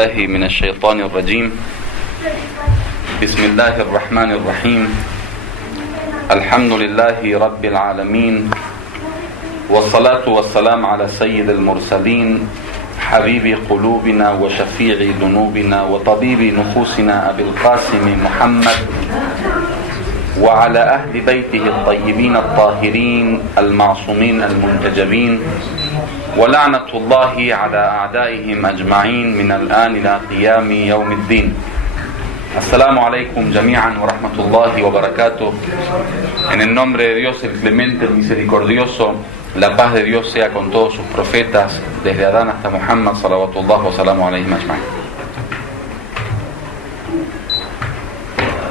بالله من الشيطان الرجيم بسم الله الرحمن الرحيم الحمد لله رب العالمين والصلاة والسلام على سيد المرسلين حبيب قلوبنا وشفيع ذنوبنا وطبيب نفوسنا أبي القاسم محمد وعلى أهل بيته الطيبين الطاهرين المعصومين المنتجبين ولعنة الله على أعدائهم أجمعين من الآن إلى قيام يوم الدين. Assalamu alaikum jami'an wa rahmatullahi wa barakatuh. En el nombre de Dios, el clemente, el misericordioso, la paz de Dios sea con todos sus profetas, desde Adán hasta Muhammad, salawatullah wa salamu alaihim ajma'in.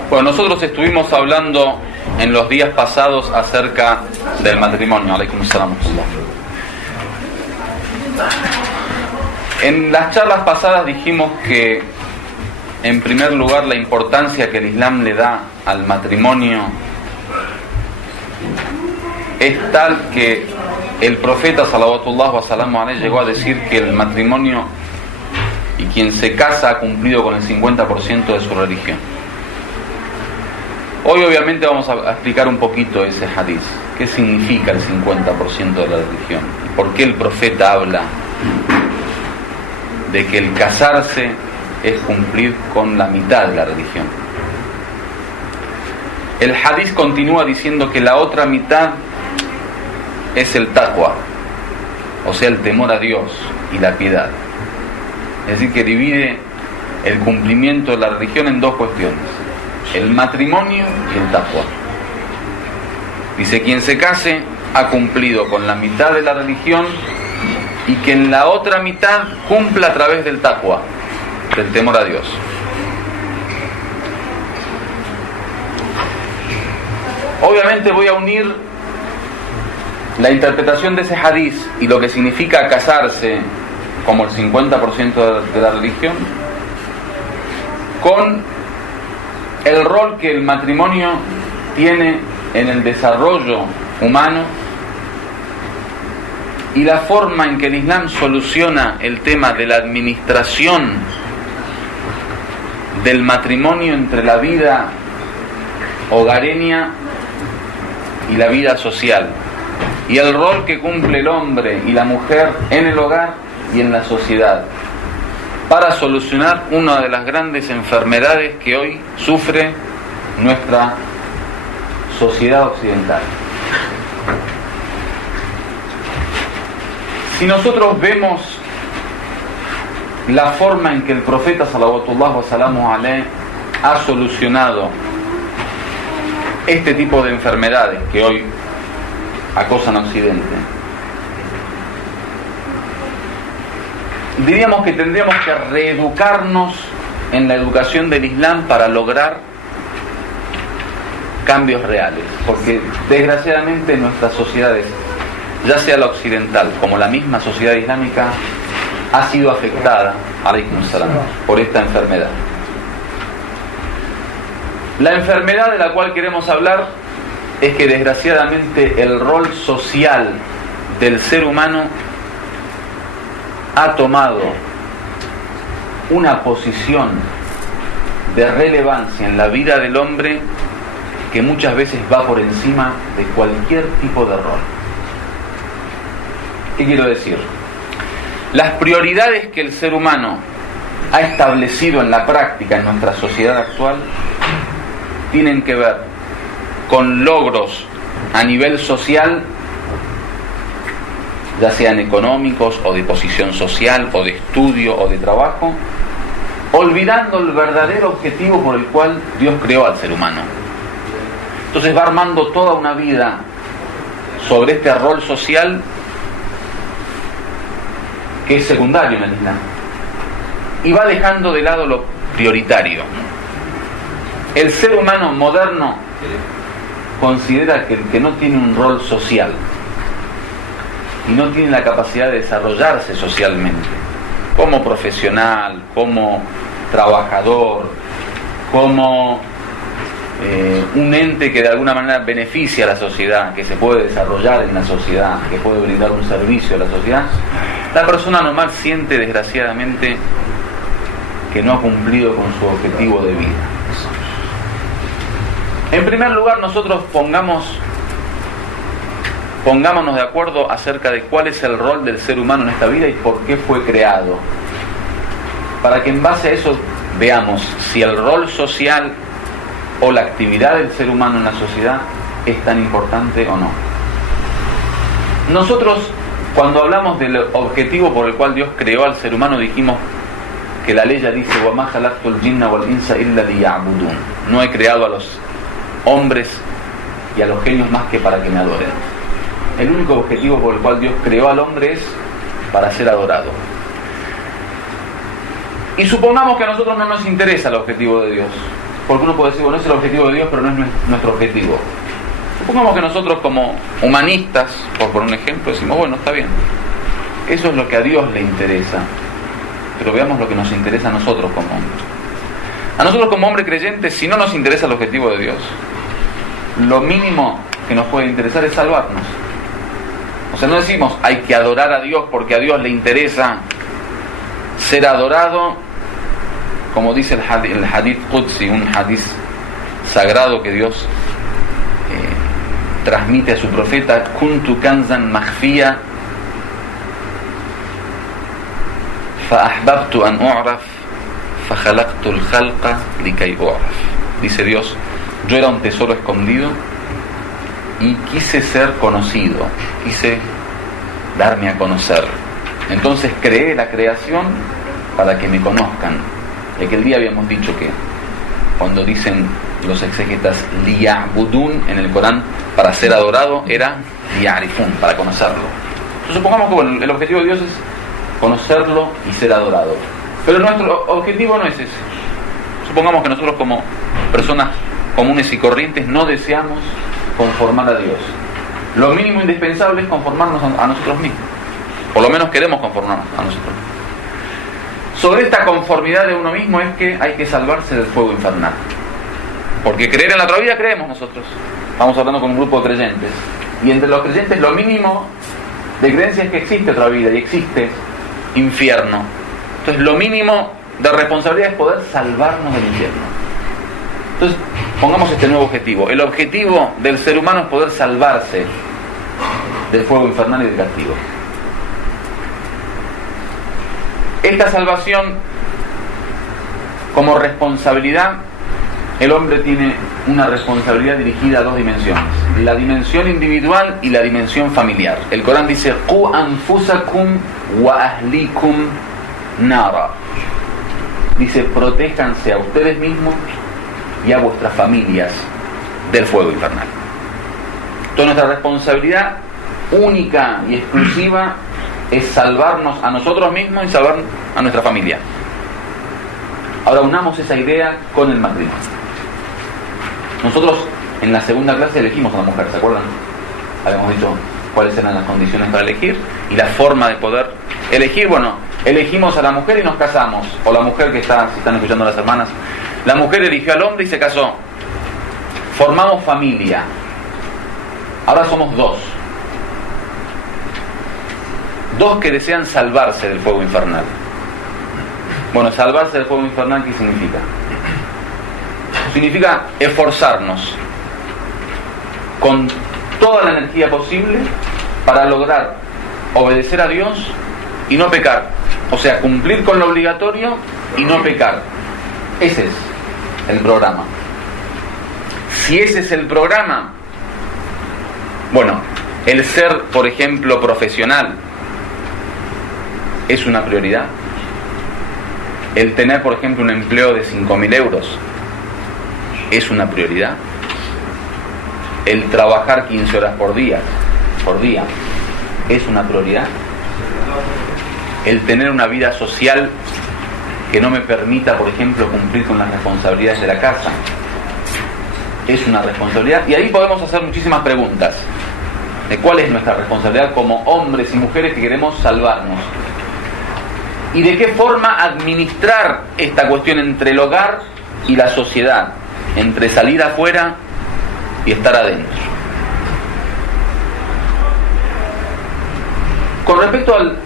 Bueno, nosotros estuvimos hablando en los días pasados acerca del matrimonio. Alaikum salam. En las charlas pasadas dijimos que, en primer lugar, la importancia que el Islam le da al matrimonio es tal que el profeta salawatullah wa salamu alayhi llegó a decir que el matrimonio y quien se casa ha cumplido con el 50% de su religión. Hoy obviamente vamos a explicar un poquito ese hadith. ¿Qué significa el 50% de la religión? ¿Y por qué el profeta habla de que el casarse es cumplir con la mitad de la religión? El hadith continúa diciendo que la otra mitad es el taqwa, o sea, el temor a Dios y la piedad. Es decir, que divide el cumplimiento de la religión en dos cuestiones: el matrimonio y el taqwa. Dice, quien se case ha cumplido con la mitad de la religión y que en la otra mitad cumpla a través del taqwa, del temor a Dios. Obviamente voy a unir la interpretación de ese hadith y lo que significa casarse como el 50% de la religión con el rol que el matrimonio tiene en el desarrollo humano y la forma en que el Islam soluciona el tema de la administración del matrimonio entre la vida hogareña y la vida social, y el rol que cumple el hombre y la mujer en el hogar y en la sociedad para solucionar una de las grandes enfermedades que hoy sufre nuestra sociedad occidental. Si nosotros vemos la forma en que el profeta salawatullah wa salamu alayhi ha solucionado este tipo de enfermedades que hoy acosan a Occidente, diríamos que tendríamos que reeducarnos en la educación del Islam para lograr cambios reales, porque desgraciadamente nuestras sociedades, ya sea la occidental como la misma sociedad islámica, ha sido afectada, alaikum salam, por esta enfermedad. La enfermedad de la cual queremos hablar es que desgraciadamente el rol social del ser humano ha tomado una posición de relevancia en la vida del hombre que muchas veces va por encima de cualquier tipo de rol. ¿Qué quiero decir? Las prioridades que el ser humano ha establecido en la práctica en nuestra sociedad actual tienen que ver con logros a nivel social, ya sean económicos o de posición social o de estudio o de trabajo, olvidando el verdadero objetivo por el cual Dios creó al ser humano. Entonces va armando toda una vida sobre este rol social que es secundario en el Islam, y va dejando de lado lo prioritario. El ser humano moderno considera que el que no tiene un rol social y no tiene la capacidad de desarrollarse socialmente, como profesional, como trabajador, como un ente que de alguna manera beneficia a la sociedad, que se puede desarrollar en la sociedad, que puede brindar un servicio a la sociedad, la persona normal siente desgraciadamente que no ha cumplido con su objetivo de vida. En primer lugar, nosotros pongámonos de acuerdo acerca de cuál es el rol del ser humano en esta vida y por qué fue creado, para que en base a eso veamos si el rol social o la actividad del ser humano en la sociedad es tan importante o no. Nosotros, cuando hablamos del objetivo por el cual Dios creó al ser humano, dijimos que la ley ya dice: وَمَا خَلَقْتُ الْجِنَّ وَالْإِنسَ إِلَّا لِيَعْبُدُونَ. No he creado a los hombres y a los genios más que para que me adoren. El único objetivo por el cual Dios creó al hombre es para ser adorado. Y supongamos que a nosotros no nos interesa el objetivo de Dios, porque uno puede decir: bueno, es el objetivo de Dios, pero no es nuestro objetivo. Supongamos que nosotros, como humanistas, por un ejemplo, decimos: bueno, está bien, eso es lo que a Dios le interesa, pero veamos lo que nos interesa a nosotros como hombres. A nosotros como hombres creyentes, si no nos interesa el objetivo de Dios, lo mínimo que nos puede interesar es salvarnos. O sea, no decimos hay que adorar a Dios porque a Dios le interesa ser adorado, como dice el hadith Qudsi, un hadith sagrado que Dios transmite a su profeta: kuntu kanzan makhfiya fa ahbabtu an u'raf fa khalaqtu al-khalqa likay u'raf. Dice Dios: yo era un tesoro escondido y quise ser conocido, quise darme a conocer. Entonces creé la creación para que me conozcan. Y aquel día habíamos dicho que cuando dicen los exégetas liya'budun en el Corán, para ser adorado, era liya'rifun, para conocerlo. Entonces supongamos que bueno, el objetivo de Dios es conocerlo y ser adorado, pero nuestro objetivo no es ese. Supongamos que nosotros, como personas comunes y corrientes, no deseamos conformar a Dios. Lo mínimo indispensable es conformarnos a nosotros mismos. Por lo menos queremos conformarnos a nosotros mismos. Sobre esta conformidad de uno mismo es que hay que salvarse del fuego infernal. Porque creer en la otra vida creemos nosotros. Estamos hablando con un grupo de creyentes. Y entre los creyentes lo mínimo de creencia es que existe otra vida y existe infierno. Entonces lo mínimo de responsabilidad es poder salvarnos del infierno. Entonces pongamos este nuevo objetivo. El objetivo del ser humano es poder salvarse del fuego infernal y del castigo. Esta salvación, como responsabilidad, el hombre tiene una responsabilidad dirigida a dos dimensiones: la dimensión individual y la dimensión familiar. El Corán dice: qu anfusakum wa ahlikum nara. Dice: protéjanse a ustedes mismos y a vuestras familias del fuego infernal. Entonces nuestra responsabilidad única y exclusiva es salvarnos a nosotros mismos y salvar a nuestra familia. Ahora unamos esa idea con el matrimonio. Nosotros en la segunda clase elegimos a la mujer, ¿se acuerdan? Habíamos dicho cuáles eran las condiciones para elegir y la forma de poder elegir. Bueno, elegimos a la mujer y nos casamos. O la mujer que está, si están escuchando las hermanas, la mujer eligió al hombre y se casó. Formamos familia. Ahora somos dos que desean salvarse del fuego infernal. Bueno, salvarse del fuego infernal, ¿qué significa? Significa esforzarnos con toda la energía posible para lograr obedecer a Dios y no pecar. O sea, cumplir con lo obligatorio y no pecar. Ese es el programa. Si ese es el programa, bueno, el ser, por ejemplo, profesional es una prioridad. El tener, por ejemplo, un empleo de 5.000 euros es una prioridad. El trabajar 15 horas por día es una prioridad. El tener una vida social que no me permita, por ejemplo, cumplir con las responsabilidades de la casa es una responsabilidad. Y ahí podemos hacer muchísimas preguntas de cuál es nuestra responsabilidad como hombres y mujeres que queremos salvarnos. Y de qué forma administrar esta cuestión entre el hogar y la sociedad, entre salir afuera y estar adentro. Con respecto al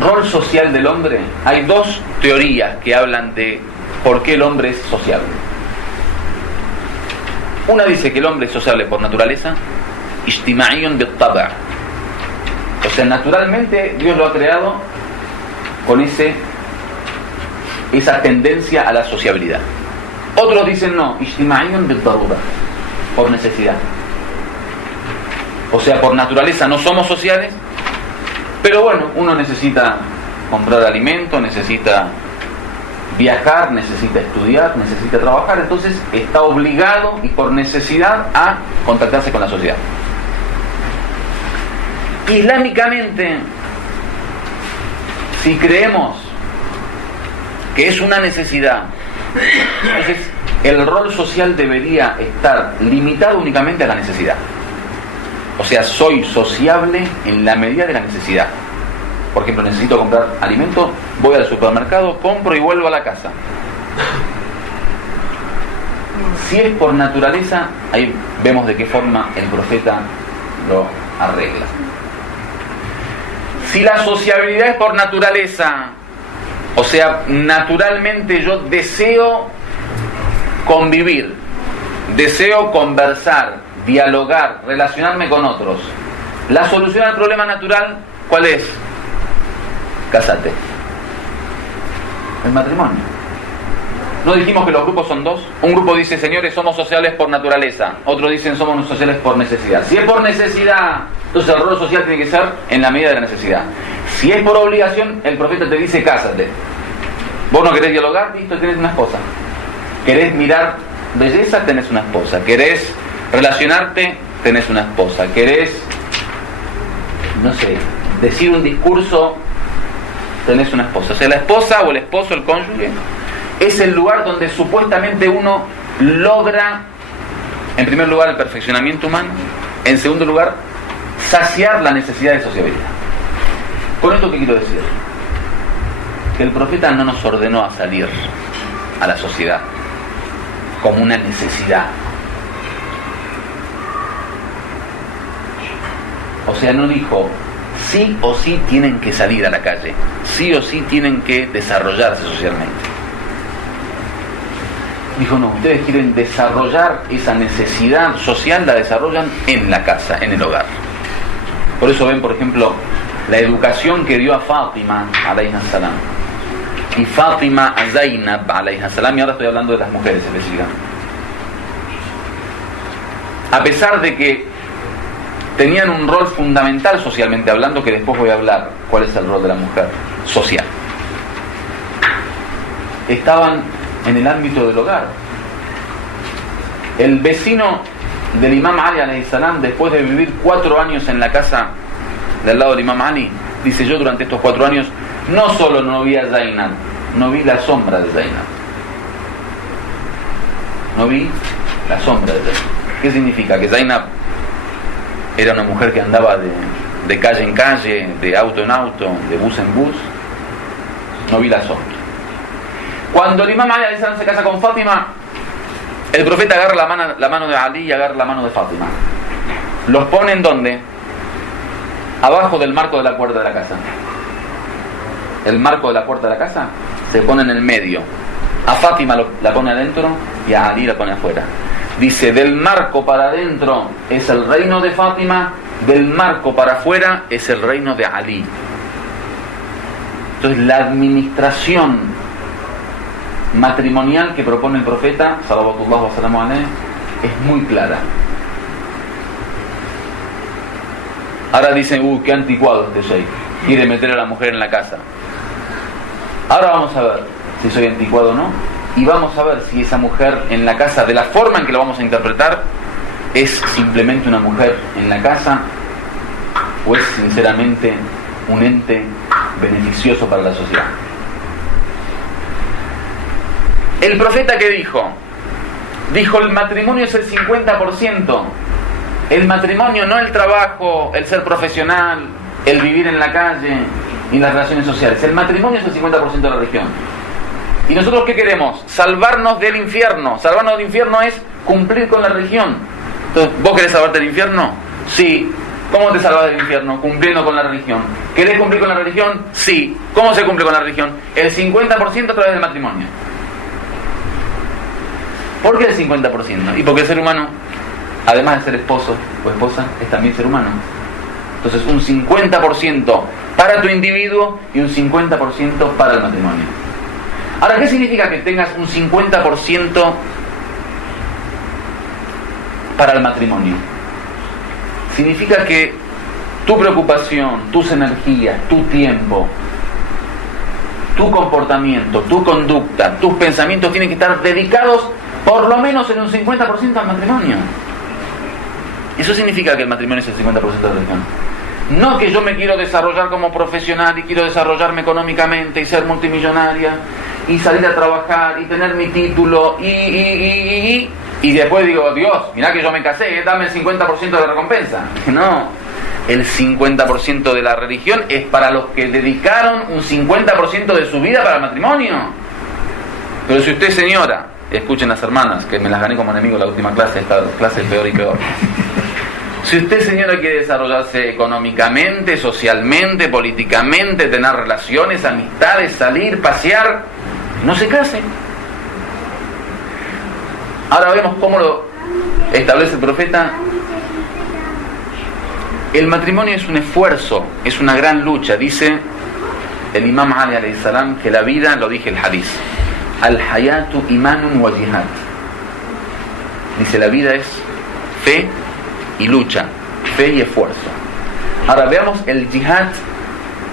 rol social del hombre, hay dos teorías que hablan de por qué el hombre es sociable. Una dice que el hombre es sociable por naturaleza, ijtima'iyun bit-tab'. O sea, naturalmente Dios lo ha creado con esa tendencia a la sociabilidad. Otros dicen no, ijtima'iyun bid-darura, por necesidad. O sea, por naturaleza no somos sociales, pero bueno, uno necesita comprar alimento, necesita viajar, necesita estudiar, necesita trabajar, entonces está obligado y por necesidad a contactarse con la sociedad. Islámicamente, si creemos que es una necesidad, entonces el rol social debería estar limitado únicamente a la necesidad. O sea, soy sociable en la medida de la necesidad. Por ejemplo, necesito comprar alimento, voy al supermercado, compro y vuelvo a la casa. Si es por naturaleza, ahí vemos de qué forma el profeta lo arregla. Si la sociabilidad es por naturaleza, o sea, naturalmente yo deseo convivir, deseo conversar, dialogar, relacionarme con otros. La solución al problema natural, ¿cuál es? Cásate. El matrimonio. ¿No dijimos que los grupos son dos? Un grupo dice, señores, somos sociales por naturaleza. Otros dicen, somos sociales por necesidad. Si es por necesidad, entonces el rol social tiene que ser en la medida de la necesidad. Si es por obligación, el profeta te dice, cásate. Vos no querés dialogar, listo, tenés una esposa. Querés mirar belleza, tenés una esposa. Querés relacionarte, tenés una esposa. Querés, no sé, decir un discurso, tenés una esposa. O sea, la esposa o el esposo, el cónyuge, es el lugar donde supuestamente uno logra, en primer lugar, el perfeccionamiento humano, en segundo lugar, saciar la necesidad de sociabilidad. ¿Con esto qué quiero decir? Que el profeta no nos ordenó a salir a la sociedad como una necesidad. O sea, no dijo, sí o sí tienen que salir a la calle, sí o sí tienen que desarrollarse socialmente. Dijo, no, ustedes quieren desarrollar esa necesidad social, la desarrollan en la casa, en el hogar. Por eso ven, por ejemplo, la educación que dio a Fátima, alayha salam, y Fátima a Zainab, alayha salam, y ahora estoy hablando de las mujeres específicamente. A pesar de que tenían un rol fundamental socialmente hablando, que después voy a hablar cuál es el rol de la mujer social, estaban en el ámbito del hogar. El vecino del Imam Ali alayhi salam, después de vivir 4 años en la casa del lado del Imam Ali, dice, yo durante estos 4 años no solo no vi a Zainab, no vi la sombra de Zainab. No vi la sombra de Zainab. ¿Qué significa? Que Zainab era una mujer que andaba de calle en calle, de auto en auto, de bus en bus. No vi la sombra. Cuando el Imam Ali se casa con Fátima, el profeta agarra la mano de Ali y agarra la mano de Fátima. Los pone en ¿dónde? Abajo del marco de la puerta de la casa. El marco de la puerta de la casa se pone en el medio. A Fátima la pone adentro y a Ali la pone afuera. Dice, del marco para adentro es el reino de Fátima, del marco para afuera es el reino de Ali. Entonces la administración matrimonial que propone el profeta, salawatullah wa salamu alayhi, es muy clara. Ahora dicen, qué anticuado este sheikh, quiere meter a la mujer en la casa. Ahora vamos a ver si soy anticuado o no, y vamos a ver si esa mujer en la casa, de la forma en que lo vamos a interpretar, es simplemente una mujer en la casa o es sinceramente un ente beneficioso para la sociedad. El profeta, ¿qué dijo? Dijo, el matrimonio es el 50%. El matrimonio, no el trabajo, el ser profesional, el vivir en la calle y las relaciones sociales. El matrimonio es el 50% de la religión. ¿Y nosotros qué queremos? Salvarnos del infierno. Salvarnos del infierno es cumplir con la religión. Entonces, ¿vos querés salvarte del infierno? Sí. ¿Cómo te salvas del infierno? Cumpliendo con la religión. ¿Querés cumplir con la religión? Sí. ¿Cómo se cumple con la religión? El 50% a través del matrimonio. ¿Por qué el 50%? Y porque el ser humano, además de ser esposo o esposa, es también ser humano. Entonces un 50% para tu individuo y un 50% para el matrimonio. Ahora, ¿qué significa que tengas un 50% para el matrimonio? Significa que tu preocupación, tus energías, tu tiempo, tu comportamiento, tu conducta, tus pensamientos tienen que estar dedicados por lo menos en un 50% al matrimonio. Eso significa que el matrimonio es el 50% de la religión. No que yo me quiero desarrollar como profesional y quiero desarrollarme económicamente y ser multimillonaria y salir a trabajar y tener mi título y después digo, Dios, mirá que yo me casé, dame el 50% de la recompensa. No, el 50% de la religión es para los que dedicaron un 50% de su vida para el matrimonio. Pero si usted, señora, escuchen las hermanas, que me las gané como enemigo en la última clase, esta clase es peor y peor. Si usted, señora, quiere desarrollarse económicamente, socialmente, políticamente, tener relaciones, amistades, salir, pasear, no se case. Ahora vemos cómo lo establece el profeta. El matrimonio es un esfuerzo, es una gran lucha. Dice el imam Ali alayhi salam que la vida, lo dije el hadith, al-hayatu imanun wa jihad. Dice, la vida es fe y lucha, fe y esfuerzo. Ahora veamos el jihad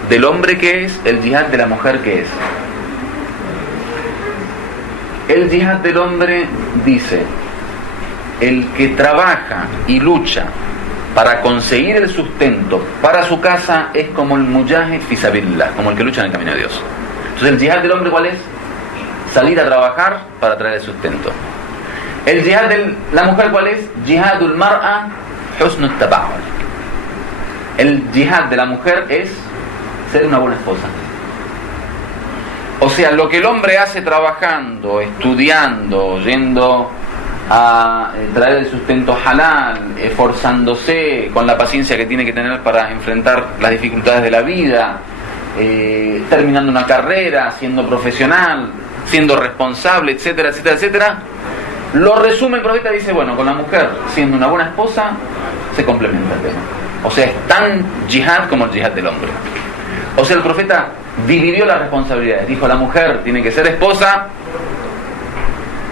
del hombre que es, el jihad de la mujer que es. El jihad del hombre dice, el que trabaja y lucha para conseguir el sustento para su casa es como el mujahid fi sabilillah, como el que lucha en el camino de Dios. Entonces el jihad del hombre, ¿cuál es? Salir a trabajar para traer el sustento. El jihad de la mujer, ¿cuál es? Jihadul mar'a husnul taba'ul. El jihad de la mujer es ser una buena esposa. O sea, lo que el hombre hace trabajando, estudiando, yendo a traer el sustento halal, esforzándose con la paciencia que tiene que tener para enfrentar las dificultades de la vida, terminando una carrera, siendo profesional, siendo responsable, etcétera, etcétera, etcétera. Lo resume el profeta, dice, bueno, con la mujer siendo una buena esposa se complementa el tema. O sea, es tan jihad como el jihad del hombre. O sea, el profeta dividió las responsabilidades. Dijo, la mujer tiene que ser esposa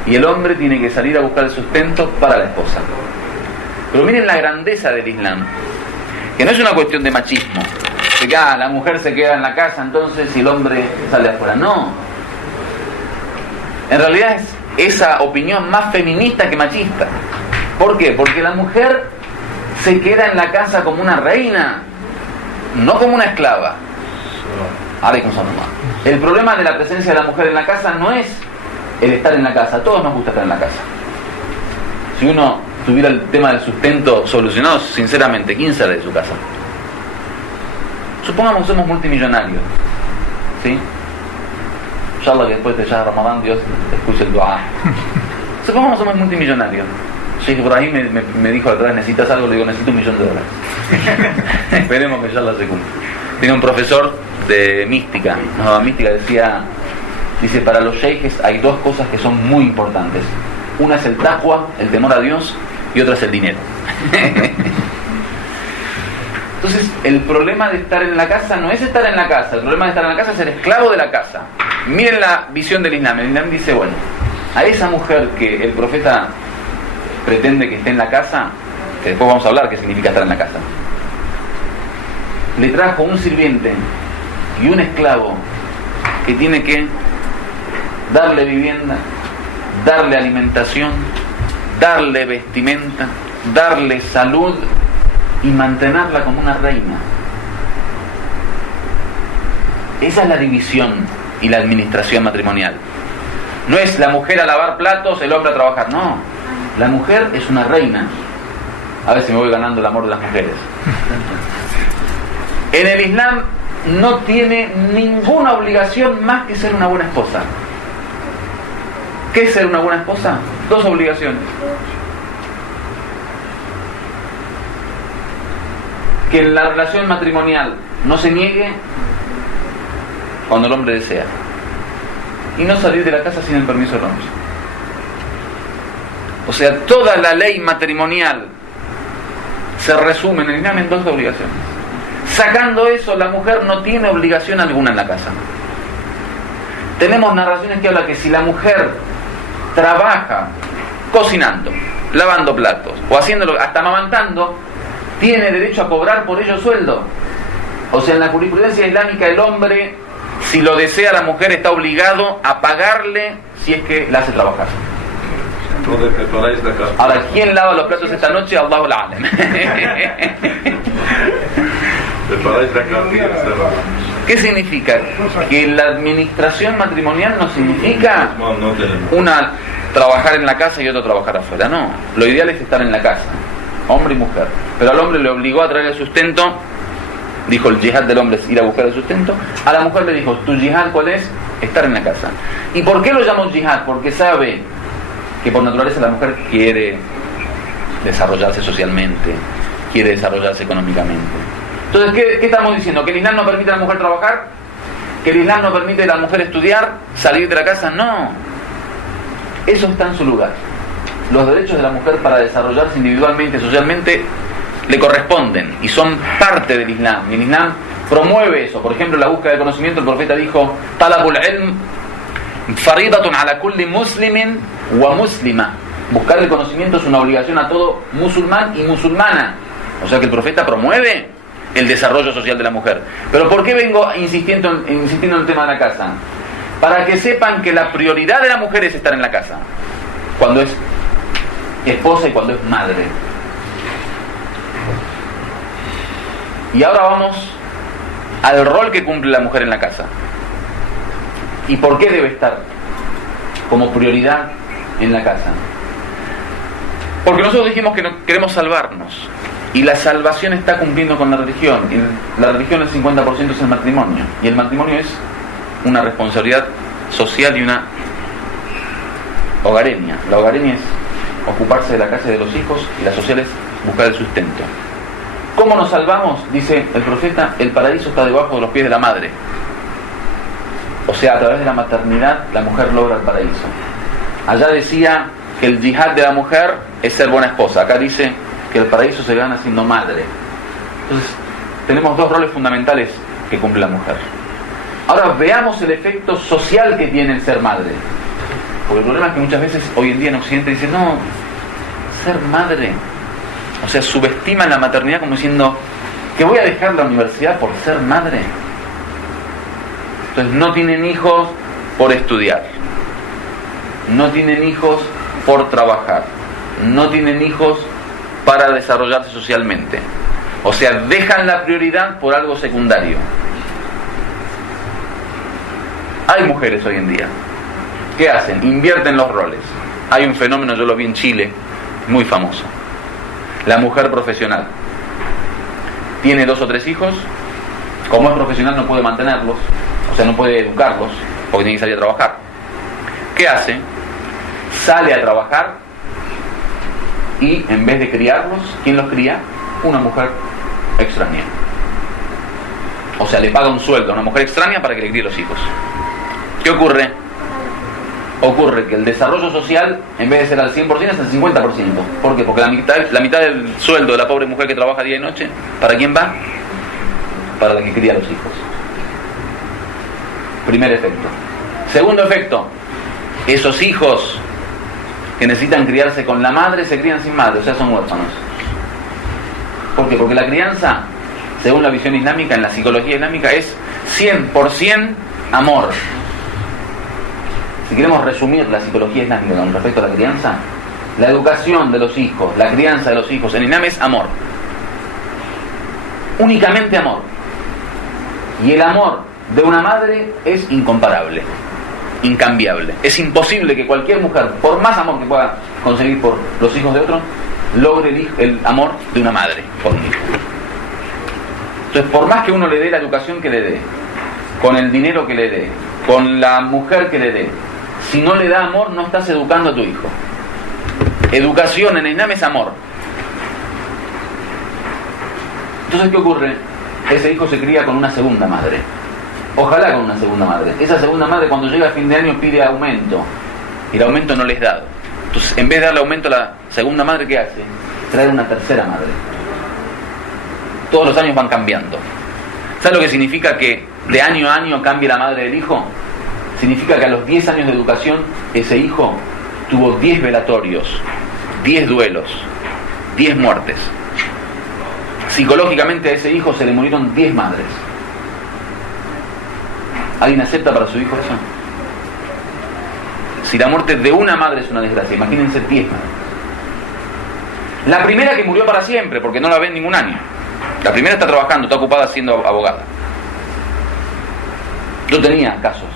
y el hombre tiene que salir a buscar el sustento para la esposa. Pero miren la grandeza del Islam, que no es una cuestión de machismo, de que la mujer se queda en la casa entonces y el hombre sale afuera. No, en realidad es esa opinión más feminista que machista. ¿Por qué? Porque la mujer se queda en la casa como una reina, no como una esclava. El problema de la presencia de la mujer en la casa no es el estar en la casa. A todos nos gusta estar en la casa. Si uno tuviera el tema del sustento solucionado, sinceramente, ¿quién sale de su casa? Supongamos que somos multimillonarios, ¿sí? Inshallah que después de ya Ramadán Dios escuche el dua. Supongamos que somos multimillonarios. Sheikh Ibrahim me dijo la otra vez, ¿necesitas algo? Le digo, necesito $1 millón. Esperemos que inshallah se cumpla. Tiene un profesor de mística, no, mística dice, para los sheikhs hay dos cosas que son muy importantes. Una es el taqwa, el temor a Dios, y otra es el dinero. Entonces, el problema de estar en la casa no es estar en la casa, el problema de estar en la casa es ser esclavo de la casa. Miren la visión del Islam. El Islam dice, bueno, a esa mujer que el profeta pretende que esté en la casa, que después vamos a hablar qué significa estar en la casa, le trajo un sirviente y un esclavo que tiene que darle vivienda, darle alimentación, darle vestimenta, darle salud y mantenerla como una reina. Esa es la división y la administración matrimonial. No es la mujer a lavar platos, el hombre a trabajar. No, la mujer es una reina. A ver si me voy ganando el amor de las mujeres. En el Islam no tiene ninguna obligación más que ser una buena esposa. ¿Qué es ser una buena esposa? Dos obligaciones. que en la relación matrimonial no se niegue cuando el hombre desea, y no salir de la casa sin el permiso del hombre. O sea, toda la ley matrimonial se resume en el Islam en dos obligaciones. Sacando eso, la mujer no tiene obligación alguna en la casa. Tenemos narraciones que hablan que si la mujer trabaja cocinando, lavando platos o haciéndolo, hasta amamantando, tiene derecho a cobrar por ello sueldo. O sea, en la jurisprudencia islámica el hombre, si lo desea la mujer, está obligado a pagarle si es que la hace trabajar. Ahora, ¿quién lava los platos esta noche? Allahu al-Alam. ¿Qué significa? Que la administración matrimonial no significa trabajar en la casa y otro trabajar afuera. No, lo ideal es estar en la casa, hombre y mujer. Pero al hombre le obligó a traer el sustento. Dijo, el yihad del hombre es ir a buscar el sustento. A la mujer le dijo, ¿tu yihad cuál es? Estar en la casa. ¿Y por qué lo llamó yihad? Porque sabe que por naturaleza la mujer quiere desarrollarse socialmente, quiere desarrollarse económicamente. Entonces, ¿qué estamos diciendo? ¿Que el Islam no permite a la mujer trabajar? ¿Que el Islam no permite a la mujer estudiar, salir de la casa? No. Eso está en su lugar. Los derechos de la mujer para desarrollarse individualmente, socialmente, le corresponden y son parte del Islam. Y el Islam promueve eso. Por ejemplo, la búsqueda del conocimiento, el profeta dijo, talabul ilm faridatun ala kulli muslimin wa muslima. Buscar el conocimiento es una obligación a todo musulmán y musulmana. O sea que el profeta promueve el desarrollo social de la mujer. Pero ¿por qué vengo insistiendo en el tema de la casa? Para que sepan que la prioridad de la mujer es estar en la casa, cuando es esposa y cuando es madre. Y ahora vamos al rol que cumple la mujer en la casa. ¿Y por qué debe estar como prioridad en la casa? Porque nosotros dijimos que queremos salvarnos. Y la salvación está cumpliendo con la religión. Y la religión, el 50% es el matrimonio. Y el matrimonio es una responsabilidad social y una hogareña. La hogareña es ocuparse de la casa y de los hijos, y la social es buscar el sustento. ¿Cómo nos salvamos? Dice el profeta, el paraíso está debajo de los pies de la madre. O sea, a través de la maternidad la mujer logra el paraíso. Allá decía que el yihad de la mujer es ser buena esposa. Acá dice que el paraíso se gana siendo madre. Entonces, tenemos dos roles fundamentales que cumple la mujer. Ahora veamos el efecto social que tiene el ser madre. Porque el problema es que muchas veces hoy en día en Occidente dicen, no, ser madre, o sea, subestiman la maternidad como diciendo que voy a dejar la universidad por ser madre. Entonces no tienen hijos por estudiar, no tienen hijos por trabajar, no tienen hijos para desarrollarse socialmente. O sea, dejan la prioridad por algo secundario. Hay mujeres hoy en día. ¿Qué hacen? Invierten los roles. Hay un fenómeno, yo lo vi en Chile, muy famoso. La mujer profesional tiene 2 o 3 hijos. Como es profesional no puede mantenerlos, o sea, no puede educarlos, porque tiene que salir a trabajar. ¿Qué hace? Sale a trabajar y en vez de criarlos, ¿quién los cría? Una mujer extraña. O sea, le paga un sueldo a una mujer extraña para que le críe los hijos. ¿Qué ocurre? Ocurre que el desarrollo social, en vez de ser al 100%, es al 50%. ¿Por qué? Porque la mitad del sueldo de la pobre mujer que trabaja día y noche, ¿para quién va? Para la que cría los hijos. Primer efecto. Segundo efecto, esos hijos que necesitan criarse con la madre se crían sin madre, o sea, son huérfanos. ¿Por qué? Porque la crianza, según la visión islámica, en la psicología islámica, es 100% amor. Si queremos resumir la psicología islámica con respecto a la crianza, la educación de los hijos, la crianza de los hijos en Islam es amor. Únicamente amor. Y el amor de una madre es incomparable, incambiable. Es imposible que cualquier mujer, por más amor que pueda conseguir por los hijos de otro, logre el amor de una madre por un hijo. Entonces, por más que uno le dé la educación que le dé, con el dinero que le dé, con la mujer que le dé, si no le da amor, no estás educando a tu hijo. Educación en el Islam es amor. Entonces, ¿qué ocurre? Ese hijo se cría con una segunda madre. Ojalá con una segunda madre. Esa segunda madre, cuando llega a fin de año, pide aumento. Y el aumento no les da. Entonces, en vez de darle aumento a la segunda madre, ¿qué hace? Trae una tercera madre. Todos los años van cambiando. ¿Sabes lo que significa que de año a año cambie la madre del hijo? Significa que a los 10 años de educación, ese hijo tuvo 10 velatorios, 10 duelos, 10 muertes. Psicológicamente a ese hijo se le murieron 10 madres. ¿Alguien acepta para su hijo eso? Si la muerte de una madre es una desgracia, imagínense 10 madres. La primera que murió para siempre, porque no la ven ningún año. La primera está trabajando, está ocupada siendo abogada. Yo tenía casos.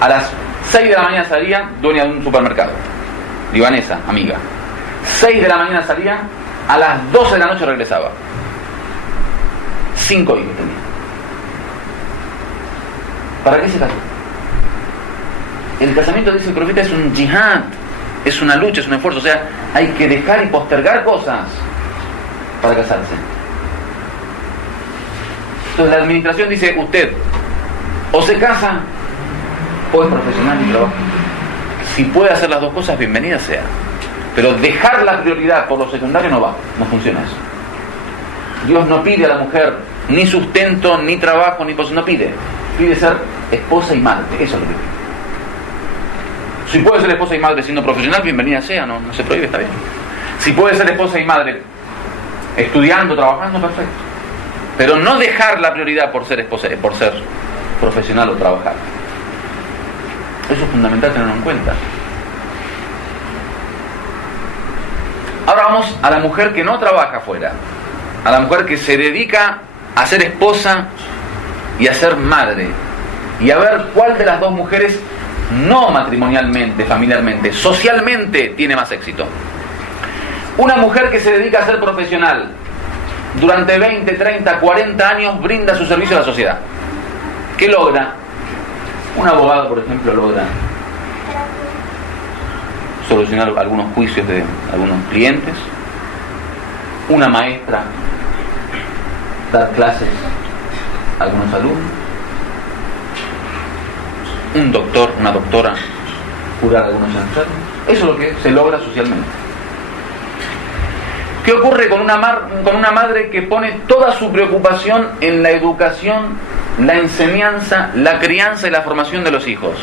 A las 6 de la mañana salía, dueña de un supermercado. Libanesa, amiga. 6 de la mañana salía, a las 12 de la noche regresaba. 5 hijos tenía. ¿Para qué se casó? El casamiento, dice el profeta, es un yihad, es una lucha, es un esfuerzo. O sea, hay que dejar y postergar cosas para casarse. Entonces la administración dice, usted o se casa o es profesional y trabaja. Si puede hacer las dos cosas, bienvenida sea. Pero dejar la prioridad por lo secundario no va, no funciona eso. Dios no pide a la mujer ni sustento, ni trabajo, ni no pide. Pide ser esposa y madre, eso es lo que pide. Si puede ser esposa y madre siendo profesional, bienvenida sea, no se prohíbe, está bien. Si puede ser esposa y madre estudiando, trabajando, perfecto. Pero no dejar la prioridad por ser esposa, por ser profesional o trabajar. Eso es fundamental tenerlo en cuenta. Ahora vamos a la mujer que no trabaja afuera, a la mujer que se dedica a ser esposa y a ser madre, y a ver cuál de las dos mujeres, no matrimonialmente, familiarmente, socialmente, tiene más éxito. Una mujer que se dedica a ser profesional, durante 20, 30, 40 años brinda su servicio a la sociedad. ¿Qué logra? Un abogado, por ejemplo, logra solucionar algunos juicios de algunos clientes. Una maestra, dar clases a algunos alumnos. Un doctor, una doctora, curar a algunos enfermos. Eso es lo que se logra socialmente. ¿Qué ocurre con una madre que pone toda su preocupación en la educación, la enseñanza, la crianza y la formación de los hijos?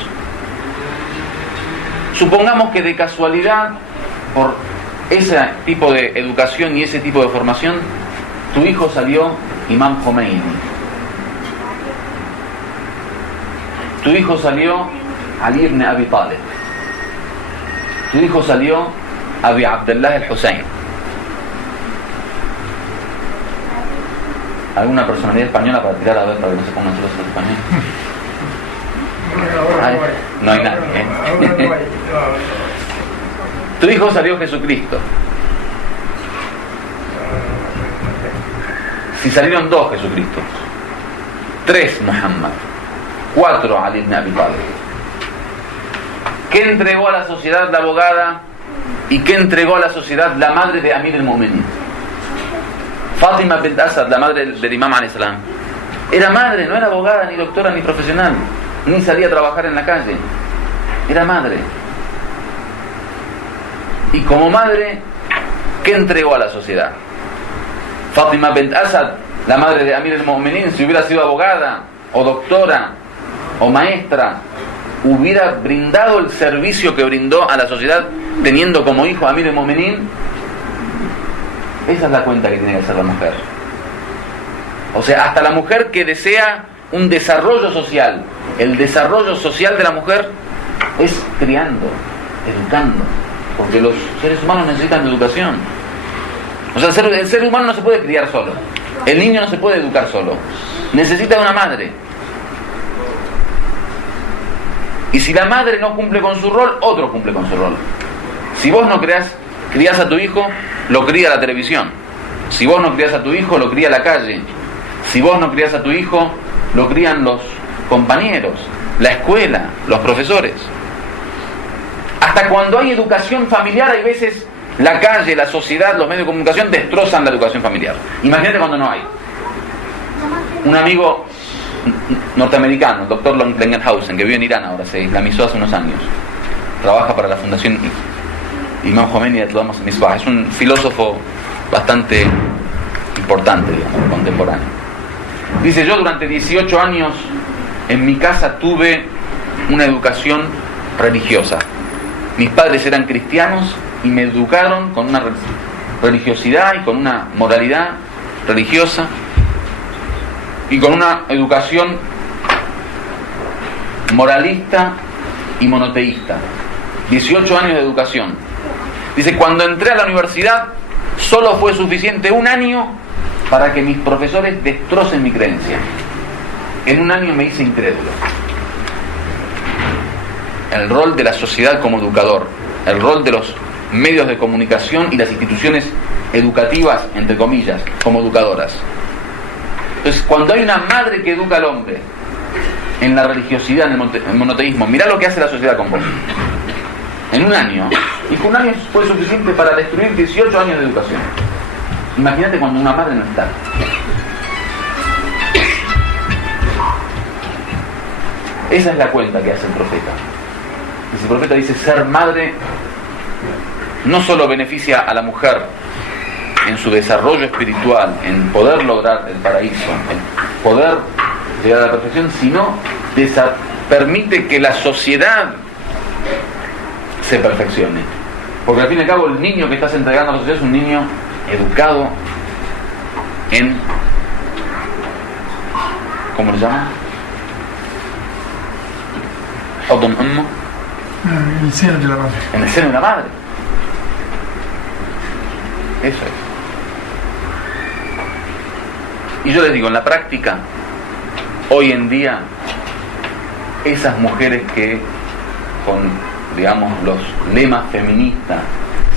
Supongamos que de casualidad, por ese tipo de educación y ese tipo de formación, tu hijo salió Imam Khomeini. Tu hijo salió Ali ibn Abi Talib. Tu hijo salió Abi Abdullah al-Hussein. ¿Alguna personalidad española para tirar a ver para que no se pongan solos los españoles? No hay nadie, Tu hijo salió Jesucristo. Si salieron 2 Jesucristos, 3 Muhammad, 4 Ali ibn Abi Talib. ¿Qué entregó a la sociedad la abogada y qué entregó a la sociedad la madre de Amir al-Mu'minin? Fátima bint Asad, la madre del Imam alayhi salam, era madre, no era abogada, ni doctora, ni profesional, ni salía a trabajar en la calle. Era madre. Y como madre, ¿qué entregó a la sociedad? Fátima bint Asad, la madre de Amir al-Mu'minin, si hubiera sido abogada, o doctora, o maestra, hubiera brindado el servicio que brindó a la sociedad teniendo como hijo a Amir al-Mu'minin. Esa es la cuenta que tiene que hacer la mujer. O sea, hasta la mujer que desea un desarrollo social, el desarrollo social de la mujer es criando, educando, porque los seres humanos necesitan educación. O sea, el ser humano no se puede criar solo, el niño no se puede educar solo, necesita de una madre. Y si la madre no cumple con su rol, otro cumple con su rol. Si vos no criás a tu hijo, lo cría la televisión. Si vos no criás a tu hijo, lo cría la calle. Si vos no criás a tu hijo, lo crían los compañeros, la escuela, los profesores. Hasta cuando hay educación familiar, hay veces la calle, la sociedad, los medios de comunicación destrozan la educación familiar. Imagínate cuando no hay. Un amigo norteamericano, el doctor Langenhausen, que vive en Irán ahora, se islamizó hace unos años. Trabaja para la Fundación Imam Khomeini de Tlamas Misbah. Es un filósofo bastante importante, digamos, contemporáneo. Dice: yo durante 18 años en mi casa tuve una educación religiosa. Mis padres eran cristianos y me educaron con una religiosidad y con una moralidad religiosa y con una educación moralista y monoteísta. 18 años de educación. Dice: cuando entré a la universidad solo fue suficiente un año para que mis profesores destrocen mi creencia. En un año me hice incrédulo. El rol de la sociedad como educador, el rol de los medios de comunicación y las instituciones educativas, entre comillas, como educadoras. Entonces, cuando hay una madre que educa al hombre en la religiosidad, en el monoteísmo, mirá lo que hace la sociedad con vos. En un año, y con un año fue suficiente para destruir 18 años de educación. Imagínate cuando una madre no está. Esa es la cuenta que hace el profeta. El profeta dice: ser madre no solo beneficia a la mujer en su desarrollo espiritual, en poder lograr el paraíso, en poder llegar a la perfección, sino permite que la sociedad se perfeccione. Porque al fin y al cabo el niño que estás entregando a la sociedad es un niño educado en, ¿cómo le llaman? En el seno de la madre. En el seno de la madre. Eso es. Y yo les digo, en la práctica, hoy en día, esas mujeres que con, digamos, los lemas feministas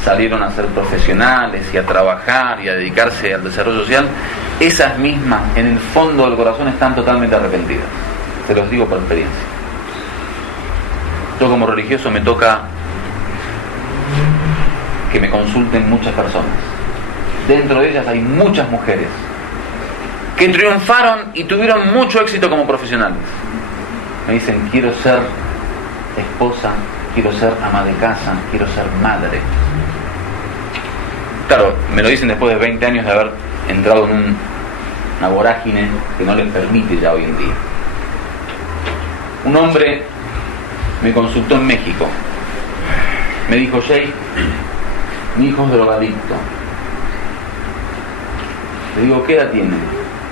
salieron a ser profesionales y a trabajar y a dedicarse al desarrollo social, esas mismas, en el fondo del corazón, están totalmente arrepentidas. Se los digo por experiencia. Yo como religioso me toca que me consulten muchas personas. Dentro de ellas hay muchas mujeres que triunfaron y tuvieron mucho éxito como profesionales. Me dicen: quiero ser esposa, quiero ser ama de casa, quiero ser madre. Claro, me lo dicen después de 20 años de haber entrado en una vorágine que no les permite ya hoy en día. Un hombre me consultó en México. Me dijo: Jay, mi hijo es drogadicto. Le digo: ¿qué edad tiene?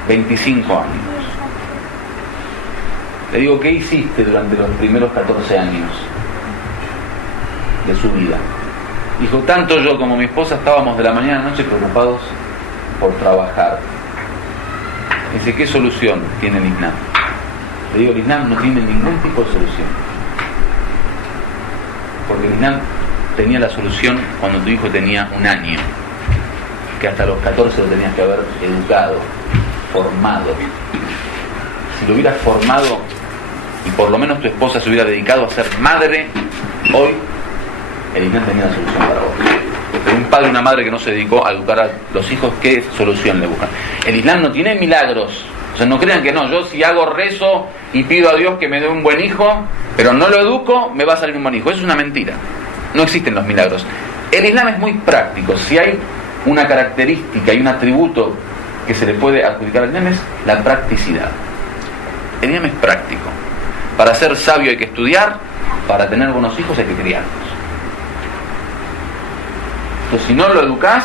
25 años. Le digo: ¿qué hiciste durante los primeros 14 años de su vida? Dijo: tanto yo como mi esposa estábamos de la mañana a la noche preocupados por trabajar. Dice: ¿qué solución tiene el Islam? Le digo: el Islam no tiene ningún tipo de solución. Porque el Islam tenía la solución cuando tu hijo tenía un año, que hasta los 14 lo tenías que haber educado, formado. Si lo hubieras formado y por lo menos tu esposa se hubiera dedicado a ser madre, hoy el Islam tenía la solución para vos. Pero un padre y una madre que no se dedicó a educar a los hijos, ¿qué solución le buscan? El Islam no tiene milagros. O sea, no crean que no. Yo si hago rezo y pido a Dios que me dé un buen hijo, pero no lo educo, me va a salir un buen hijo. Eso es una mentira. No existen los milagros. El Islam es muy práctico. Si hay una característica y un atributo que se le puede adjudicar al Islam, es la practicidad. El Islam es práctico. Para ser sabio hay que estudiar, para tener buenos hijos hay que criarlos. Entonces, si no lo educás,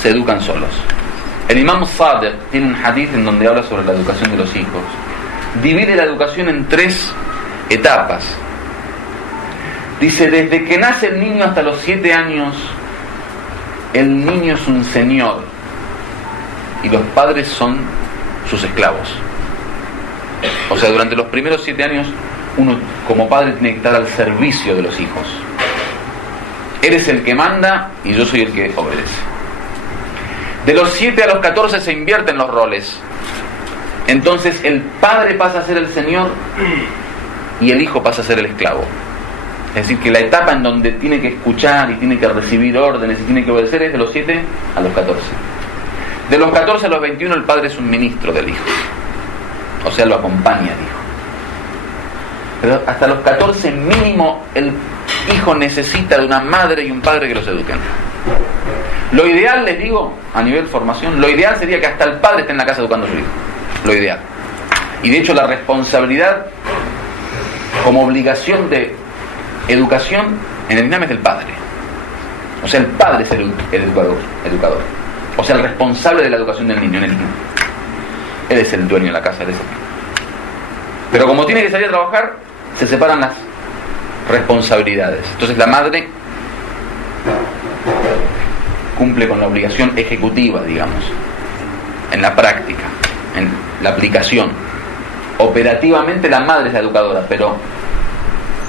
se educan solos. El Imam Sadiq tiene un hadith en donde habla sobre la educación de los hijos. Divide la educación en 3 etapas. Dice: desde que nace el niño hasta los 7 años, el niño es un señor y los padres son sus esclavos. O sea, durante los primeros 7 años, uno como padre tiene que estar al servicio de los hijos. Eres el que manda y yo soy el que obedece. De los 7 a los 14 se invierten los roles. Entonces el padre pasa a ser el señor y el hijo pasa a ser el esclavo. Es decir, que la etapa en donde tiene que escuchar y tiene que recibir órdenes y tiene que obedecer es de los 7 a los 14. De los 14 a los 21 el padre es un ministro del hijo. O sea, lo acompaña al hijo. Pero hasta los 14 mínimo el hijo necesita de una madre y un padre que los eduquen. Lo ideal, les digo, a nivel formación, lo ideal sería que hasta el padre esté en la casa educando a su hijo. Lo ideal. Y de hecho la responsabilidad como obligación de educación en el Islam es del padre. O sea, el padre es el educador. O sea, el responsable de la educación del niño en el Islam. Él es el dueño de la casa, él es el... Pero como tiene que salir a trabajar, se separan las responsabilidades. Entonces la madre cumple con la obligación ejecutiva, digamos, en la práctica, en la aplicación. Operativamente la madre es la educadora, pero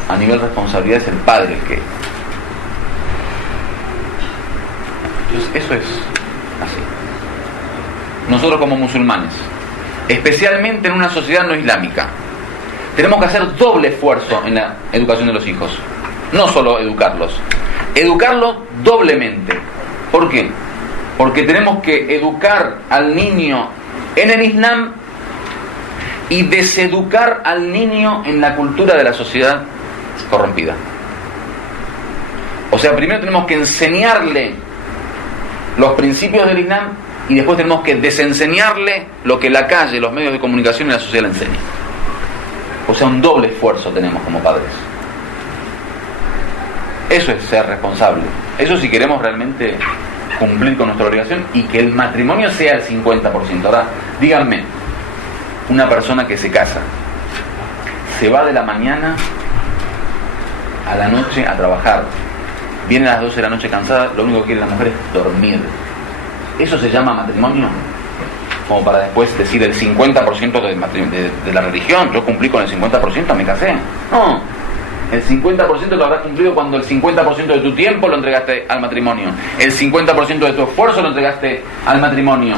a nivel responsabilidad es el padre el que... Entonces eso es así. Nosotros como musulmanes, especialmente en una sociedad no islámica, tenemos que hacer doble esfuerzo en la educación de los hijos. No solo educarlos doblemente. ¿Por qué? Porque tenemos que educar al niño en el Islam y deseducar al niño en la cultura de la sociedad corrompida. O sea, primero tenemos que enseñarle los principios del Islam y después tenemos que desenseñarle lo que la calle, los medios de comunicación y la sociedad le enseñan. O sea, un doble esfuerzo tenemos como padres. Eso es ser responsable. Eso si queremos realmente cumplir con nuestra obligación y que el matrimonio sea el 50%. Ahora, díganme, una persona que se casa, se va de la mañana a la noche a trabajar, viene a las 12 de la noche cansada, lo único que quiere la mujer es dormir. ¿Eso se llama matrimonio? Como para después decir el 50% de la religión, yo cumplí con el 50%, me casé. No, el 50% lo habrás cumplido cuando el 50% de tu tiempo lo entregaste al matrimonio, el 50% de tu esfuerzo lo entregaste al matrimonio,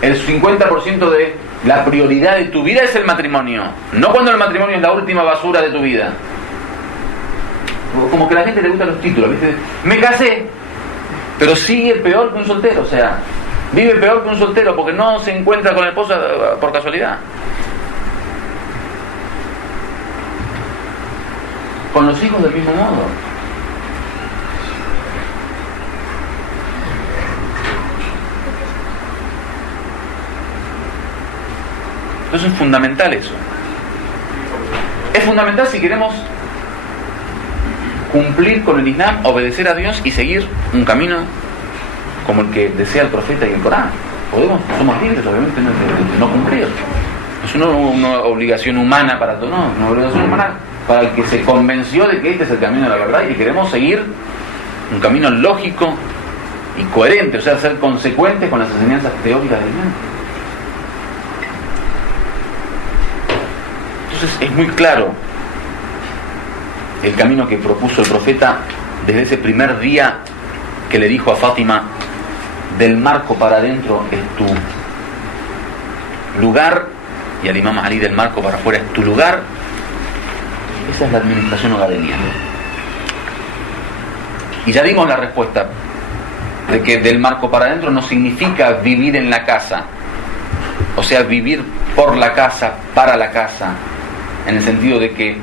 el 50% de la prioridad de tu vida es el matrimonio, no cuando el matrimonio es la última basura de tu vida. Como que a la gente le gustan los títulos, ¿viste? Me casé, pero sigue peor que un soltero, o sea, vive peor que un soltero porque no se encuentra con la esposa por casualidad. Con los hijos del mismo modo. Entonces es fundamental eso. Es fundamental si queremos cumplir con el Islam, obedecer a Dios y seguir un camino como el que desea el profeta y el Corán. Somos libres obviamente de no cumplir. Es una obligación humana para todos, no, una obligación humana para el que se convenció de que este es el camino de la verdad y que queremos seguir un camino lógico y coherente, o sea, ser consecuentes con las enseñanzas teóricas del Islam. Entonces es muy claro el camino que propuso el profeta desde ese primer día que le dijo a Fátima: del marco para adentro es tu lugar, y al imam Ali: del marco para afuera es tu lugar. Esa es la administración hogareña. Y ya dimos la respuesta de que del marco para adentro no significa vivir en la casa, o sea, vivir por la casa, para la casa, en el sentido de que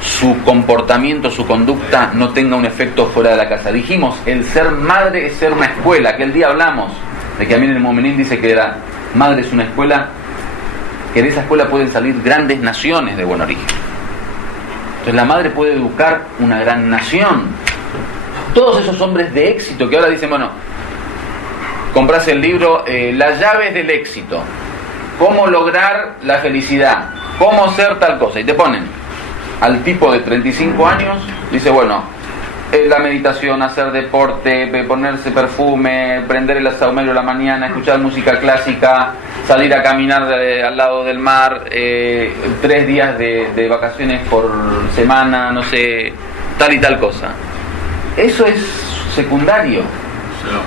su comportamiento, su conducta no tenga un efecto fuera de la casa. Dijimos, el ser madre es ser una escuela. Aquel día hablamos de que Amir el-Mu'minin dice que la madre es una escuela, que de esa escuela pueden salir grandes naciones de buen origen. Entonces la madre puede educar una gran nación. Todos esos hombres de éxito que ahora dicen, bueno, compras el libro Las llaves del éxito, cómo lograr la felicidad, cómo ser tal cosa, y te ponen al tipo de 35 años, dice, bueno, la meditación, hacer deporte, ponerse perfume, prender el saumerio a la mañana, escuchar música clásica, salir a caminar al lado del mar, 3 días de vacaciones por semana, no sé, tal y tal cosa. Eso es secundario.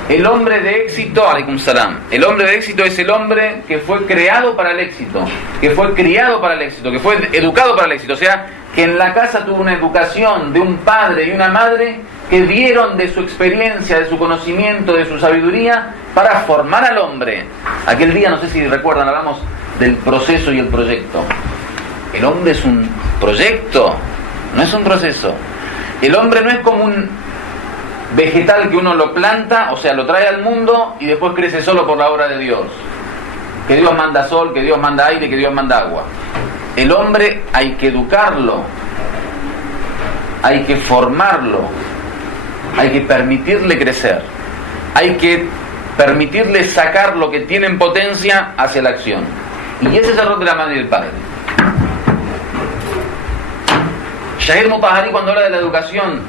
El hombre de éxito, alaikum salam, el hombre de éxito es el hombre que fue creado para el éxito, que fue criado para el éxito, que fue educado para el éxito, o sea, que en la casa tuvo una educación de un padre y una madre que dieron de su experiencia, de su conocimiento, de su sabiduría para formar al hombre. Aquel día, no sé si recuerdan, hablamos del proceso y el proyecto. El hombre es un proyecto, no es un proceso. El hombre no es como un vegetal que uno lo planta, o sea, lo trae al mundo y después crece solo por la obra de Dios. Que Dios manda sol, que Dios manda aire, que Dios manda agua. El hombre hay que educarlo, hay que formarlo, hay que permitirle crecer, hay que permitirle sacar lo que tiene en potencia hacia la acción. Y ese es el rol de la madre y del padre. Shahir Mutahari, cuando habla de la educación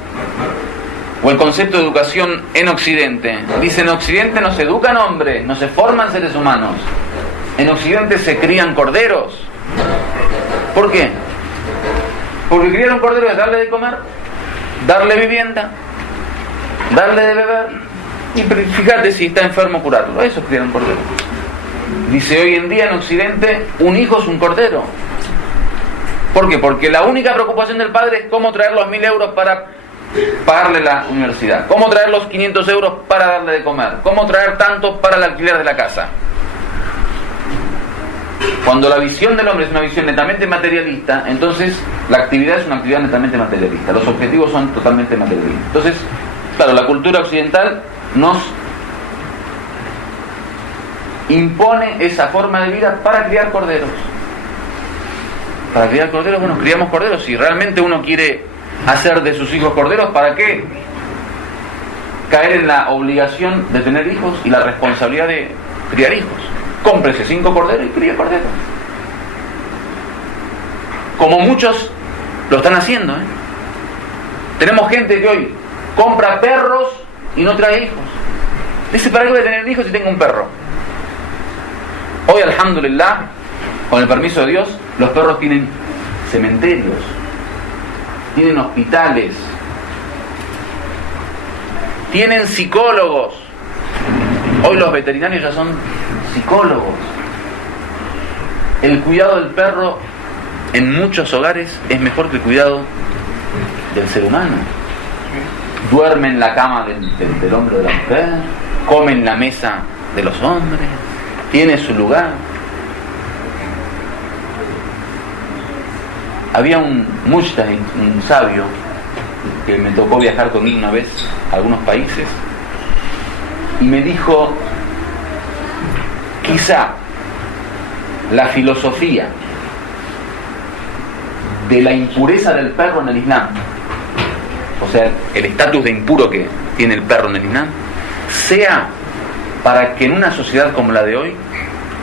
o el concepto de educación en Occidente, dice: en Occidente no se educan hombres, no se forman seres humanos. En Occidente se crían corderos. ¿Por qué? Porque criar un cordero es darle de comer, darle vivienda, darle de beber, y fíjate si está enfermo, curarlo. Eso es criar un cordero. Dice: hoy en día en Occidente un hijo es un cordero. ¿Por qué? Porque la única preocupación del padre es cómo traer los 1.000 euros para pagarle la universidad, cómo traer los 500 euros para darle de comer, cómo traer tanto para el alquiler de la casa. Cuando la visión del hombre es una visión netamente materialista, entonces la actividad es una actividad netamente materialista, los objetivos son totalmente materialistas. Entonces, claro, la cultura occidental nos impone esa forma de vida para criar corderos. Para criar corderos, bueno, criamos corderos. Si realmente uno quiere hacer de sus hijos corderos, ¿para qué caer en la obligación de tener hijos y la responsabilidad de criar hijos? Cómprese 5 corderos y críe corderos. Como muchos lo están haciendo, ¿eh? Tenemos gente que hoy compra perros y no trae hijos. Dice: ¿para qué voy a tener hijos si tengo un perro? Hoy, alhamdulillah, con el permiso de Dios, los perros tienen cementerios, tienen hospitales, tienen psicólogos. Hoy los veterinarios ya son psicólogos. El cuidado del perro en muchos hogares es mejor que el cuidado del ser humano. Duerme en la cama del hombre o de la mujer, come en la mesa de los hombres, tiene su lugar. Había un mujtahid, un sabio, que me tocó viajar conmigo una vez a algunos países, y me dijo: quizá la filosofía de la impureza del perro en el Islam, o sea, el estatus de impuro que tiene el perro en el Islam, sea para que en una sociedad como la de hoy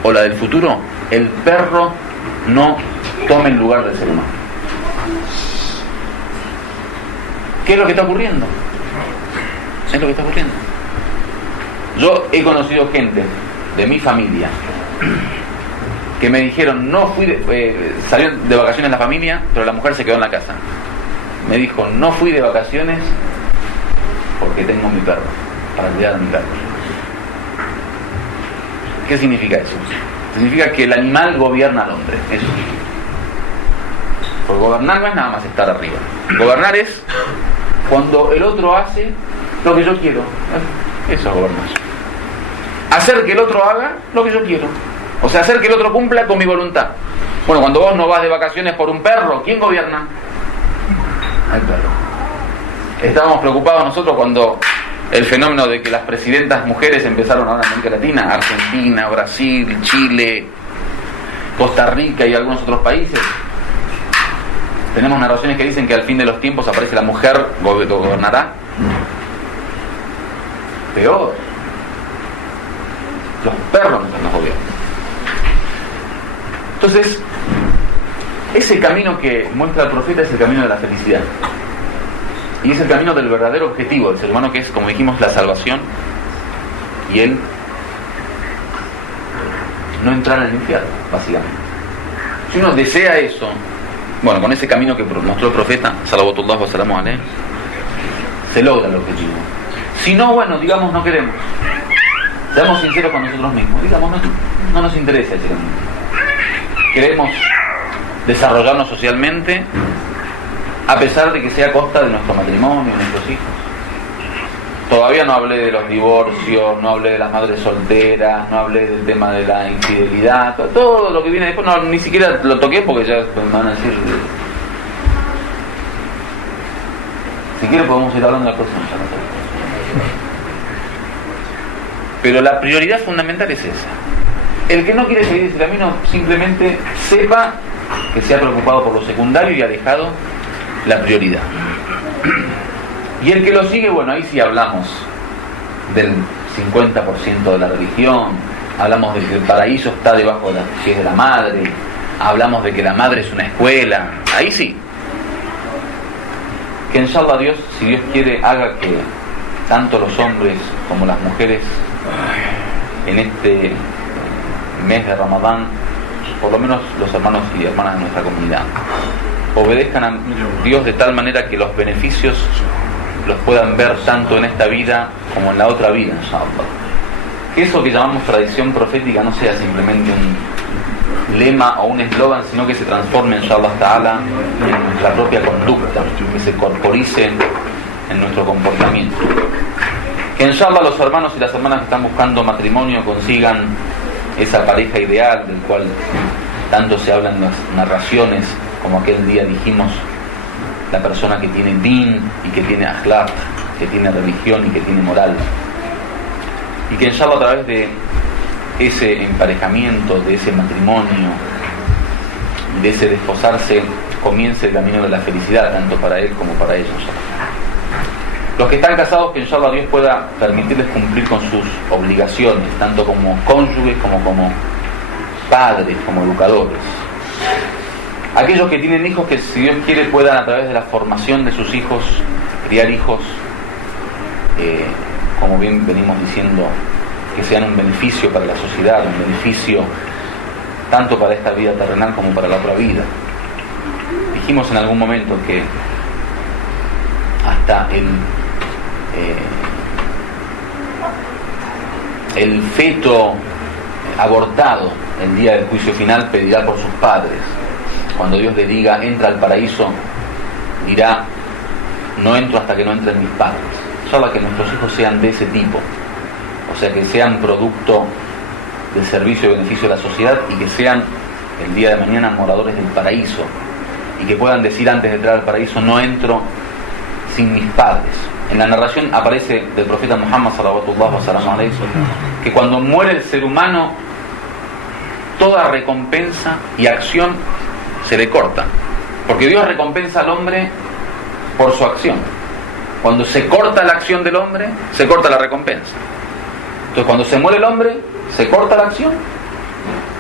o la del futuro, el perro no tome el lugar del ser humano. ¿Qué es lo que está ocurriendo? Es lo que está ocurriendo. Yo he conocido gente de mi familia que me dijeron: salió de vacaciones la familia, pero la mujer se quedó en la casa. Me dijo: no fui de vacaciones porque tengo mi perro, para cuidar a mi perro. ¿Qué significa eso? Significa que el animal gobierna al hombre. Eso. Porque gobernar no es nada más estar arriba. Gobernar es cuando el otro hace lo que yo quiero. Eso es gobernar. Hacer que el otro haga lo que yo quiero. O sea, hacer que el otro cumpla con mi voluntad. Bueno, cuando vos no vas de vacaciones por un perro, ¿quién gobierna? El perro. Estábamos preocupados nosotros cuando el fenómeno de que las presidentas mujeres empezaron ahora en América Latina, Argentina, Brasil, Chile, Costa Rica y algunos otros países. Tenemos narraciones que dicen que al fin de los tiempos aparece la mujer, gobernará. Peor. Los perros nos gobiernan. Entonces, ese camino que muestra el profeta es el camino de la felicidad. Y es el camino del verdadero objetivo del ser humano, que es, como dijimos, la salvación y el no entrar en el infierno, básicamente. Si uno desea eso, bueno, con ese camino que mostró el profeta, salawatullah wa salamu alayhi, se logra el objetivo. Si no, bueno, digamos, no queremos. Seamos sinceros con nosotros mismos. Digamos, no nos interesa ese camino. Queremos desarrollarnos socialmente, a pesar de que sea a costa de nuestro matrimonio, de nuestros hijos. Todavía no hablé de los divorcios, no hablé de las madres solteras, no hablé del tema de la infidelidad, todo lo que viene después, no, ni siquiera lo toqué porque ya me van a decir. Si quieren podemos ir hablando de la próxima. Pero la prioridad fundamental es esa. El que no quiere seguir ese camino simplemente sepa que se ha preocupado por lo secundario y ha dejado la prioridad. Y el que lo sigue, bueno, ahí sí hablamos del 50% de la religión, hablamos de que el paraíso está debajo de los pies de la madre, hablamos de que la madre es una escuela, ahí sí. Que inshallah Dios, si Dios quiere, haga que tanto los hombres como las mujeres en este mes de Ramadán, por lo menos los hermanos y hermanas de nuestra comunidad, obedezcan a Dios de tal manera que los beneficios los puedan ver tanto en esta vida como en la otra vida, inshallah. Que eso que llamamos tradición profética no sea simplemente un lema o un eslogan, sino que se transforme, inshallah ta'ala, en nuestra propia conducta, que se corporice en nuestro comportamiento. Que inshallah los hermanos y las hermanas que están buscando matrimonio consigan esa pareja ideal del cual tanto se habla en las narraciones, como aquel día dijimos, la persona que tiene din y que tiene akhlaq, que tiene religión y que tiene moral. Y que inshallah a través de ese emparejamiento, de ese matrimonio, de ese desposarse, comience el camino de la felicidad, tanto para él como para ellos. Los que están casados, que inshallah Dios pueda permitirles cumplir con sus obligaciones, tanto como cónyuges como padres, como educadores. Aquellos que tienen hijos, que si Dios quiere puedan a través de la formación de sus hijos criar hijos, como bien venimos diciendo, que sean un beneficio para la sociedad, un beneficio tanto para esta vida terrenal como para la otra vida. Dijimos en algún momento que hasta el feto abortado el día del juicio final pedirá por sus padres. Cuando Dios le diga entra al paraíso, dirá no entro hasta que no entren mis padres. Solo que nuestros hijos sean de ese tipo, o sea, que sean producto del servicio y beneficio de la sociedad, y que sean el día de mañana moradores del paraíso, y que puedan decir antes de entrar al paraíso no entro sin mis padres. En la narración aparece del profeta Muhammad sallallahu alaihi wasallam que cuando muere el ser humano, toda recompensa y acción se le corta, porque Dios recompensa al hombre por su acción. Cuando se corta la acción del hombre, se corta la recompensa. Entonces cuando se muere el hombre, se corta la acción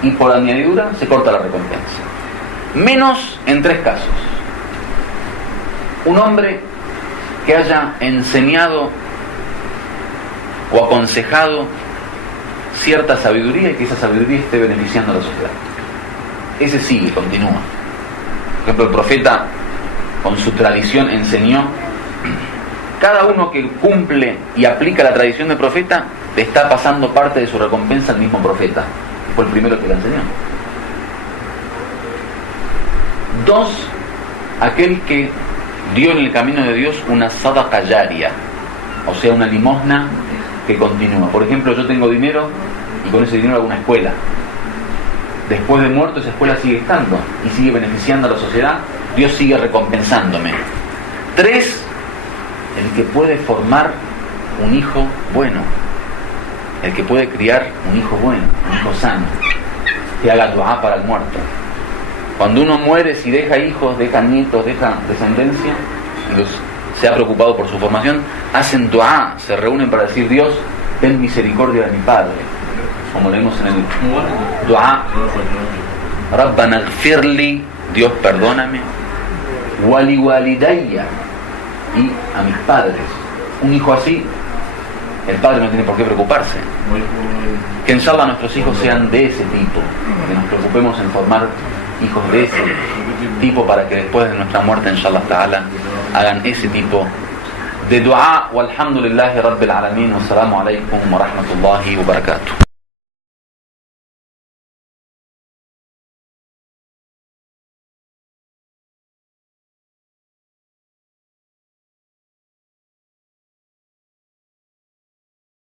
y por añadidura se corta la recompensa, menos en 3 casos. Un hombre que haya enseñado o aconsejado cierta sabiduría y que esa sabiduría esté beneficiando a la sociedad. Ese sigue, continúa. Por ejemplo, el profeta con su tradición enseñó. Cada uno que cumple y aplica la tradición del profeta le está pasando parte de su recompensa al mismo profeta. Fue el primero que la enseñó. 2, aquel que dio en el camino de Dios una sadaqa jariya, o sea, una limosna que continúa. Por ejemplo, yo tengo dinero y con ese dinero hago una escuela. Después de muerto esa escuela sigue estando y sigue beneficiando a la sociedad. Dios sigue recompensándome. 3, el que puede formar un hijo bueno, el que puede criar un hijo bueno, un hijo sano, que haga dua para el muerto. Cuando uno muere, si deja hijos, deja nietos, deja descendencia y se ha preocupado por su formación, hacen dua, se reúnen para decir Dios, ten misericordia de mi padre, como leemos en el dua, Rabbana gfirli, Dios perdóname, wali walidayya, y a mis padres. Un hijo así, el padre no tiene por qué preocuparse. Que inshallah nuestros hijos sean de ese tipo, que nos preocupemos en formar hijos de ese tipo para que después de nuestra muerte inshallah ta'ala hagan ese tipo de dua. Walhamdulillahi rabbil alamin. Wassalamu alaikum wa rahmatullahi wa barakatuh.